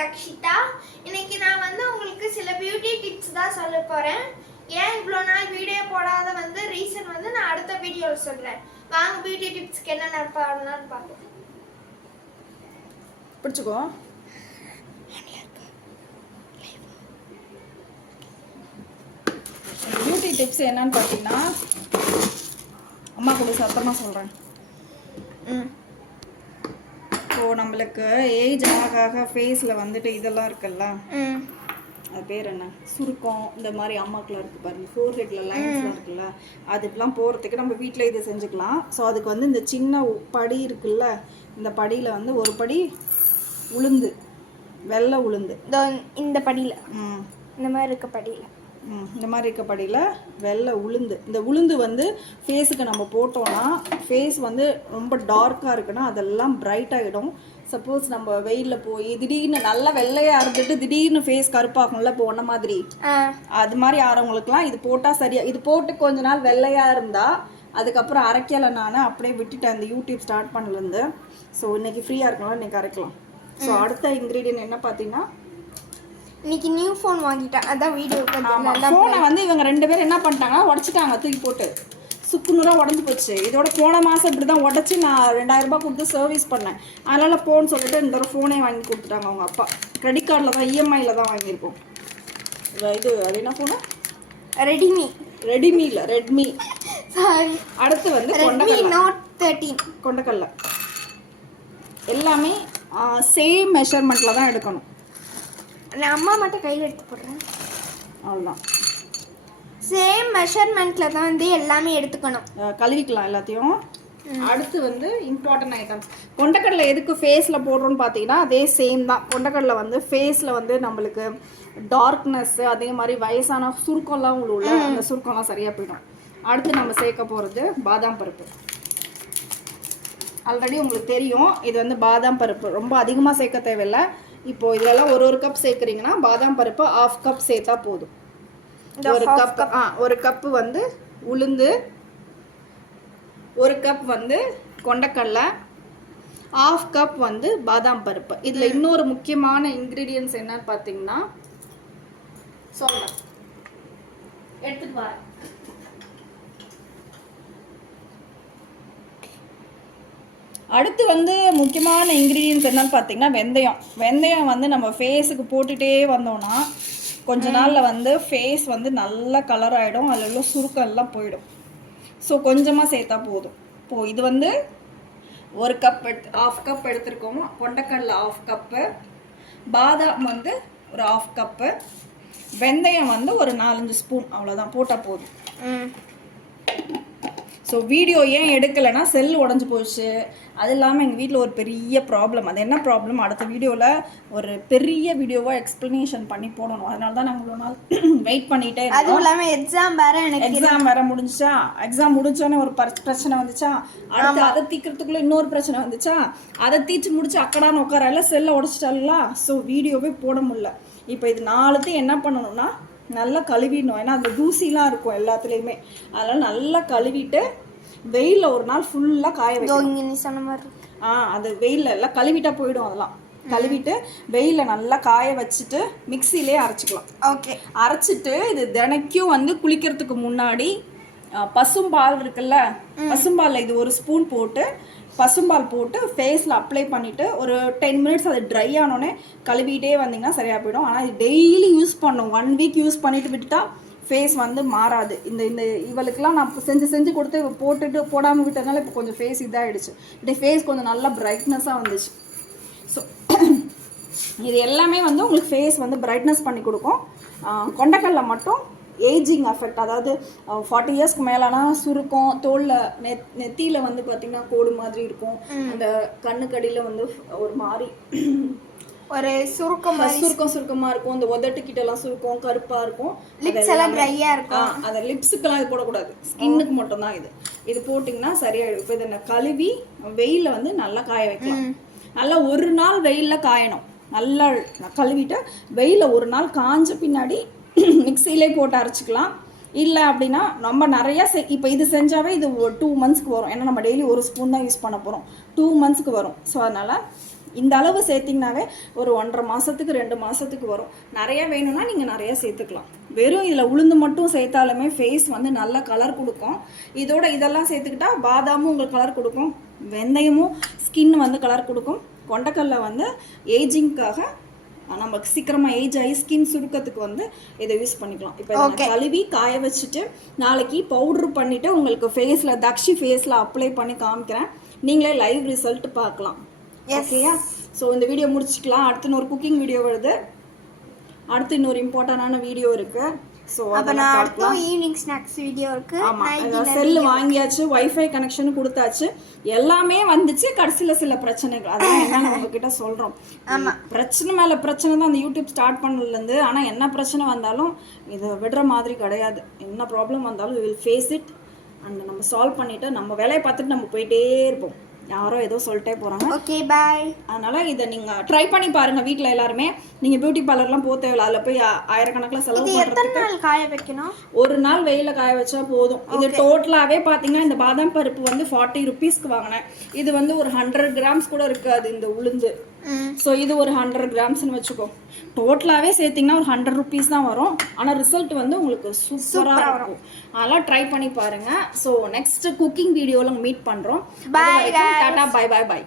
தக்ஷிதா. இன்னைக்கு நான் உங்களுக்கு சில பியூட்டி டிப்ஸ் தான் சொல்ல போறேன். ஏன் இவ்வளோ நாள் வீடியோ போடாத ரீசன் நான் அடுத்த வீடியோவில் சொல்றேன். வாங்க பியூட்டி டிப்ஸ்க்கு என்ன பண்ணலாம்னு பார்க்கலாம். பிடிச்சுக்கோ. பியூட்டி டிப்ஸ் என்னன்னு பார்த்தீங்கன்னா, அம்மா கூட சத்தமாக சொல்கிறேன். ஸோ நம்மளுக்கு ஏஜ் ஆக ஃபேஸில் இதெல்லாம் இருக்குல்ல, அது பேர் என்ன, சுருக்கம் இந்த மாதிரி அம்மாக்கெலாம் இருக்குது பாருங்க, ஃபோர் ஹெட்டில் லைன்ஸ்லாம் இருக்குல்ல, அதுக்கெலாம் போகிறதுக்கு நம்ம வீட்டில் இதை செஞ்சுக்கலாம். ஸோ அதுக்கு இந்த சின்ன படி இருக்குல்ல, இந்த படியில் ஒரு படி உளுந்து, வெள்ளை உளுந்து, இந்த படியில் இந்த மாதிரி இருக்க படியில் இந்த மாதிரி இருக்க படியில் வெள்ளை உளுந்து, இந்த உளுந்து ஃபேஸுக்கு நம்ம போட்டோன்னா ஃபேஸ் ரொம்ப டார்க்காக இருக்குன்னா அதெல்லாம் பிரைட் ஆகிடும். சப்போஸ் நம்ம வெயிலில் போய் திடீர்னு நல்லா வெள்ளையாக இருந்துட்டு திடீர்னு ஃபேஸ் கருப்பாகும்ல போன மாதிரி, அது மாதிரி ஆறவங்களுக்குலாம் இது போட்டால் சரியா. இது போட்டு கொஞ்ச நாள் வெள்ளையாக இருந்தால் அதுக்கப்புறம் அரைக்கலை, நான் அப்படியே விட்டுட்டேன் இந்த யூடியூப் ஸ்டார்ட் பண்ணலேருந்து. ஸோ இன்றைக்கி ஃப்ரீயாக இருக்கனால இன்றைக்கி அரைக்கலாம். ஸோ அடுத்த இன்க்ரீடியன்ட் என்ன பார்த்தீங்கன்னா, இன்னைக்கு நியூ ஃபோன் வாங்கிட்டேன், அதான் வீடியோ ஃபோனை இவங்க ரெண்டு பேரும் என்ன பண்ணிட்டாங்கன்னா உடச்சிட்டாங்க, தூக்கி போட்டு சுக்குநூறாக உடஞ்சி போச்சு. இதோட போன மாதம் இப்படி தான் உடச்சி நான் 2000 ரூபாய் கொடுத்து சர்வீஸ் பண்ணேன். அதனால் போன்னு சொல்லிட்டு இந்த ஒரு ஃபோனே வாங்கி கொடுத்துட்டாங்க அவங்க அப்பா. கிரெடிட் கார்டில் தான் இஎம்ஐயில் தான் வாங்கியிருக்கோம். இது அது என்ன ஃபோனு, ரெடிமி இல்லை ரெட்மி, சாரி. அடுத்து Note 13 கொண்டக்கடலை. எல்லாமே சேம் மெஷர்மெண்ட்டில் தான் எடுக்கணும். நான் அம்மா மட்டும் கையில் எடுத்து போடுறேன், அவ்வளோதான். சேம் மெஷர்மெண்ட்டில் தான் எல்லாமே எடுத்துக்கணும், கழுவிக்கலாம் எல்லாத்தையும். அடுத்து இம்பார்ட்டன்ட் ஐட்டம்ஸ். கொண்டக்கடலை எதுக்கு ஃபேஸில் போடுறோன்னு பார்த்தீங்கன்னா அதே சேம் தான். கொண்டக்கடலை ஃபேஸில் நம்மளுக்கு டார்க்னஸ்ஸு, அதே மாதிரி வயசான சுருக்கம்லாம் உள்ள அந்த சுருக்கம்லாம் சரியாக போயிடும். அடுத்து நம்ம சேர்க்க போகிறது பாதாம் பருப்பு. ஆல்ரெடி உங்களுக்கு தெரியும் இது பாதாம் பருப்பு ரொம்ப அதிகமாக சேர்க்க தேவையில்லை. இப்போது இதெல்லாம் ஒரு கப் சேர்க்குறீங்கன்னா பாதாம் பருப்பு 1/2 கப் சேர்த்தா போதும். ஒரு கப்பு உளுந்து, ஒரு கப் கொண்டக்கடலை, 1/2 கப் பாதாம் பருப்பு. இதில் இன்னொரு முக்கியமான இன்க்ரீடியன்ஸ் என்னன்னு பார்த்தீங்கன்னா சொல்கிறேன், எடுத்துட்டு வரேன். அடுத்து முக்கியமான இன்க்ரீடியன்ஸ் என்னன்னு பார்த்தீங்கன்னா வெந்தயம். வெந்தயம் நம்ம ஃபேஸுக்கு போட்டுகிட்டே வந்தோம்னா கொஞ்ச நாளில் ஃபேஸ் நல்லா கலர் ஆகிடும், அதில் உள்ள சுருக்கெல்லாம் போயிடும். ஸோ கொஞ்சமாக சேர்த்தா போதும். இப்போது இது ஒரு கப் 1/2 கப் எடுத்துருக்கோம். கொண்டக்கடலை 1/2 கப்பு, பாதாம் ஒரு 1/2 கப்பு, வெந்தயம் ஒரு 4-5 ஸ்பூன், அவ்வளோதான் போட்டால் போதும். ஸோ வீடியோ ஏன் எடுக்கலைன்னா செல் உடஞ்சி போச்சு. அது இல்லாமல் எங்கள் வீட்டில் ஒரு பெரிய ப்ராப்ளம். அது என்ன ப்ராப்ளம் அடுத்த வீடியோவில் ஒரு பெரிய வீடியோவாக எக்ஸ்ப்ளனேஷன் பண்ணி போடணும். அதனால தான் நாங்கள் இவ்வளோ நாள் வெயிட் பண்ணிகிட்டே இருக்கோம். அதுவும் இல்லாமல் எக்ஸாம் வேறு முடிஞ்சிச்சா, எக்ஸாம் முடிச்சோன்னே ஒரு பிரச்சனை வந்துச்சா, அடுத்து அதை தீக்கிறதுக்குள்ளே இன்னொரு பிரச்சனை வந்துச்சா, அதை தீச்சு முடிச்சு அக்கடான்னு உட்காரல செல்லை உடச்சிட்டாங்களா. ஸோ வீடியோவே போட முடியல. இப்போ இது 4த்தையும் என்ன பண்ணணும்னா நல்லா கழுவிடணும். ஏன்னா அந்த தூசிலாம் இருக்கும் எல்லாத்துலேயுமே. அதனால் நல்லா கழுவிட்டு வெயிலில் ஒரு நாள் ஃபுல்லாக காய வைக்கணும். அது வெயிலில் எல்லாம் கழுவிட்டா போயிடும். அதெல்லாம் கழுவிட்டு வெயிலில் நல்லா காய வச்சுட்டு மிக்சிலே அரைச்சிக்கலாம். ஓகே, அரைச்சிட்டு இது தினைக்கும் குளிக்கிறதுக்கு முன்னாடி பசும்பால் இருக்குல்ல, பசும்பாலில் இது 1 ஸ்பூன் போட்டு பசும்பால் போட்டு ஃபேஸில் அப்ளை பண்ணிவிட்டு ஒரு 10 மினிட்ஸ் அது ட்ரை ஆனோடனே கழுவிட்டே வந்தீங்கன்னா சரியாக போயிடும். ஆனால் இது டெய்லி யூஸ் பண்ணணும். 1 வீக் யூஸ் பண்ணிவிட்டு விட்டுட்டா ஃபேஸ் மாறாது. இந்த இவளுக்கெல்லாம் நான் செஞ்சு கொடுத்து போட்டுட்டு போடாமல் விட்டதுனால இப்போ கொஞ்சம் ஃபேஸ் இதாகிடுச்சு. இப்படி ஃபேஸ் கொஞ்சம் நல்லா பிரைட்னஸாக வந்துச்சு. ஸோ இது எல்லாமே உங்களுக்கு ஃபேஸ் பிரைட்னஸ் பண்ணி கொடுக்கும். கொண்டக்கடலை மட்டும் ஏஜிங் அஃபெக்ட், அதாவது 40 இயர்ஸ்க்கு மேலானா சுருக்கம், தோலில் நெத்தியில் பார்த்திங்கன்னா கோடு மாதிரி இருக்கும், அந்த கண்ணுக்கடியில் ஒரு மாதிரி ஒரு சுருக்கமாக இருக்கும், இந்த உதட்டுக்கிட்டலாம் சுருக்கம் கருப்பாக இருக்கும், லிப்ஸ் எல்லாம் ட்ரையாக இருக்கும். அந்த லிப்ஸுக்கெல்லாம் இது போடக்கூடாது, ஸ்கின்னுக்கு மட்டும்தான் இது போட்டிங்கன்னா சரியாயிடும். இப்போ இதை கழுவி வெயிலில் நல்லா காய வைக்கலாம். நல்லா ஒரு நாள் வெயிலில் காயணும். நல்லா கழுவிட்டு வெயிலில் ஒரு நாள் காஞ்ச பின்னாடி மிக்சிலே போட்டு அரைச்சிக்கலாம். இல்லை அப்படின்னா நம்ம நிறையா இப்போ இது செஞ்சாவே இது 2 மந்த்ஸ்க்கு வரும். ஏன்னா நம்ம டெய்லி 1 ஸ்பூன் தான் யூஸ் பண்ண போகிறோம். 2 மந்த்ஸ்க்கு வரும். ஸோ அதனால் இந்த அளவு சேர்த்திங்கனாவே ஒரு 1.5 மாதத்துக்கு 2 மாதத்துக்கு வரும். நிறைய வேணும்னா நீங்கள் நிறைய சேர்த்துக்கலாம். வெறும் இதில் உளுந்து மட்டும் சேர்த்தாலுமே ஃபேஸ் வந்து நல்ல கலர் கொடுக்கும். இதோட இதெல்லாம் சேர்த்துக்கிட்டா பாதாமும் உங்களுக்கு கலர் கொடுக்கும், வெந்தயமும் ஸ்கின் வந்து கலர் கொடுக்கும், கொண்டக்கடலை வந்து ஏஜிங்க்காக நமக்கு சீக்கிரமாக ஏஜ் ஆகி ஸ்கின் சுருக்கத்துக்கு வந்து இதை யூஸ் பண்ணிக்கலாம். இப்போ கழுவி காய வச்சுட்டு நாளைக்கு பவுட்ரு பண்ணிவிட்டு உங்களுக்கு ஃபேஸில் தக்ஷி ஃபேஸில் அப்ளை பண்ணி காமிக்கிறேன். நீங்களே லைவ் ரிசல்ட் பார்க்கலாம். ஓகேயா? ஸோ இந்த வீடியோ முடிச்சுக்கலாம். அடுத்து இன்னொரு குக்கிங் வீடியோ வருது, அடுத்து இன்னொரு இம்பார்ட்டண்டான வீடியோ இருக்கு. ஸோ அடுத்து ஈவினிங் ஸ்நாக்ஸ் வீடியோ இருக்கு. செல்லு வாங்கியாச்சு, வைஃபை கனெக்ஷன் கொடுத்தாச்சு, எல்லாமே வந்துச்சு. கடைசியில் சில பிரச்சனைகள், அதான் என்ன உங்ககிட்ட சொல்றோம். பிரச்சனை மேல பிரச்சனை தான் அந்த யூடியூப் ஸ்டார்ட் பண்ணதுலேருந்து. ஆனால் என்ன பிரச்சனை வந்தாலும் இதை விடுற மாதிரி கிடையாது. என்ன ப்ராப்ளம் வந்தாலும் we will face it and நம்ம சால்வ் பண்ணிட்டு நம்ம வேலையை பார்த்துட்டு நம்ம போயிட்டே இருப்போம். யாரோ ஏதோ சொல்லிட்டே போறாங்க. Okay bye. அதனால இதை நீங்க ட்ரை பண்ணி பாருங்க வீட்டில் எல்லாருமே. நீங்க பியூட்டி பார்லர்லாம் போக தேவையில்ல, அதில் போய் ஆயிரக்கணக்கில் செலவு எத்தனை நாள் காய வைக்கணும்? ஒரு நாள் வெயில காய வச்சா போதும். இது டோட்டலாவே பாத்தீங்கன்னா இந்த பாதாம் பருப்பு வந்து 40 ருபீஸ்க்கு வாங்கினேன். இது வந்து ஒரு 100 கிராம்ஸ் கூட இருக்காது இந்த உளுந்து. ஸோ இது ஒரு 100 கிராம்ஸ்னு வச்சுக்கோ. டோட்டலாகவே சேர்த்திங்கன்னா ஒரு 100 ருபீஸ் தான் வரும். ஆனால் ரிசல்ட் வந்து உங்களுக்கு சூப்பராக இருக்கும். அதெல்லாம் ட்ரை பண்ணி பாருங்கள். ஸோ நெக்ஸ்ட் குக்கிங் வீடியோவில் மீட் பண்ணுறோம். Tata, bye bye by.